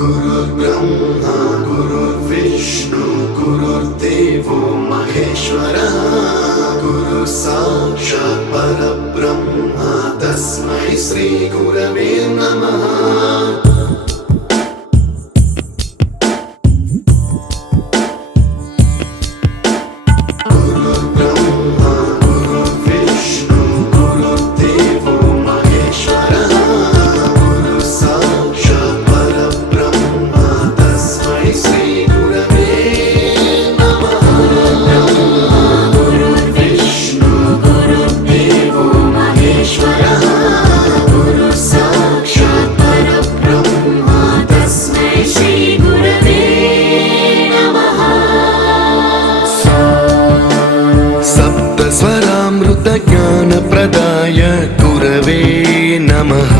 गुरुर्ब्रह्मा गुरुर्विष्णु गुरुर्देवो महेश्वरः गुरु साक्षात् परब्रह्म तस्मै श्री गुरवे नमः। स्वरामृत ज्ञान प्रदाय गुरवे नमः।